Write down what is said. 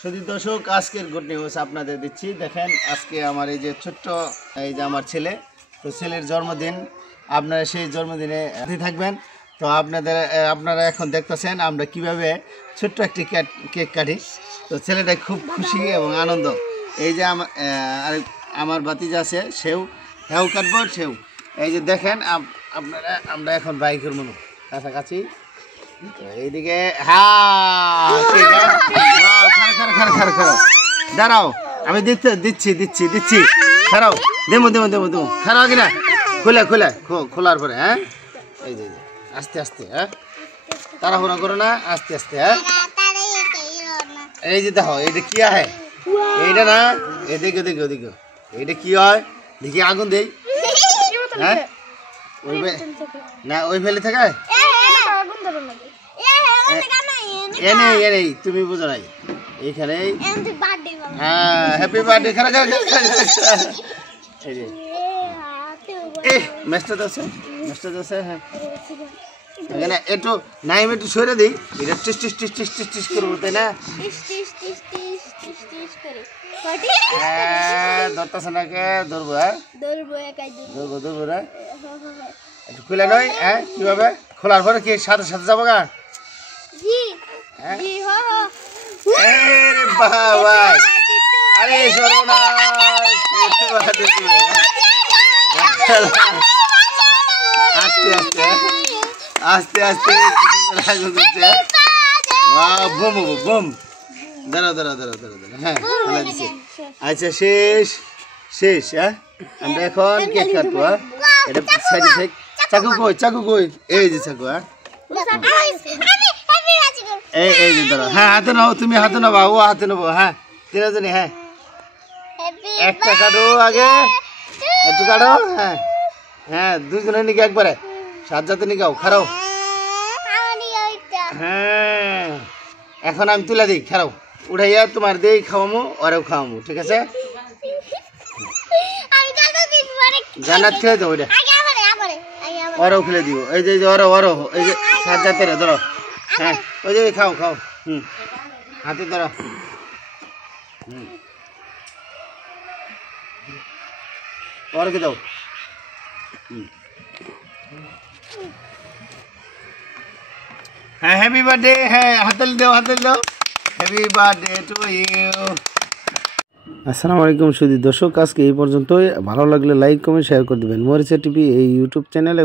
শুধু দর্শক আজকের গুড নিউজ আপনাদের দিচ্ছি। দেখেন আজকে আমার এই যে ছোট্ট এই যে আমার ছেলে, তো ছেলের জন্মদিন। আপনারা সেই জন্মদিনে থাকবেন। তো আপনারা এখন দেখতেছেন আমরা কিভাবে ছোট্ট একটি কেক কাটি। তো ছেলেটা খুব খুশি এবং আনন্দ। এই যে আমার ভাতিজা আছে, সেও কাটবো সেও। এই যে দেখেন আমরা এখন বাই করবো কাছাকাছি। তো এইদিকে দাঁড়াও, আমি দিচ্ছি খারাও, দেবো খারাও কিনা খোলার পরে। হ্যাঁ এই যে আস্তে আস্তে, হ্যাঁ তাড়াহুড়া করো না, আস্তে আস্তে। হ্যাঁ এই যে দেখো এইটা কি হয়, এইটা না এদিকে ওদিকে এইটা কি হয় দেখি, আগুন দেই। হ্যাঁ না ওই ফেলে থাকে এনে তুমি বুঝো নাই এইখানে। হ্যাঁ হ্যাপি বার্থডে মেসটা দোষে। হ্যাঁ এখানে একটু নাইম একটু সরে দিই, এটা টিস করবো তাই না? ধরতেছে না কে? ধরবো। হ্যাঁ ধরবো না একটু খুলে নয়। হ্যাঁ কিভাবে খোলার পরে কি সাথে যাবো গা? বাবা আরে আস্তে আস্তে বোম দাঁড়াও। হ্যাঁ আচ্ছা শেষ। হ্যাঁ আমরা এখন কেক কাটবো। এটা সাইডে চাকু কই এই যে চাকু। হ্যাঁ এই যে দাঁড়াও। হ্যাঁ হাতে নাও, তুমি হাতে নেবা, ও হাতে নেবো। হ্যাঁ তিনজনই। হ্যাঁ একটা কাটো আগে, একটু কাটো। হ্যাঁ দুজনের নিকে একবারে সাত নিকাও খারাও। হ্যাঁ এখন আমি তুলে দিই, খারাও উঠাইয়া তোমার দিই খাওয়ামো, ওরাও খাওয়ামো। ঠিক আছে জান্নাত খেলে দেবো, ওইটা ওরাও খেলে দিব। এই যে ওরও এই যে সাত জাতের ধরো। হ্যাঁ ওই যে খাও হাতে ধরো। ওরকে দাও। হ্যাঁ হ্যাপি বার্থডে। হ্যাঁ হাততালি দাও। Happy birthday to you. আসসালামু আলাইকুম সুধী দর্শক, আজকে এই পর্যন্তই। ভালো লাগলে লাইক কমেন্ট শেয়ার করে দেবেন। মরিচা টিভি এই ইউটিউব চ্যানেলে।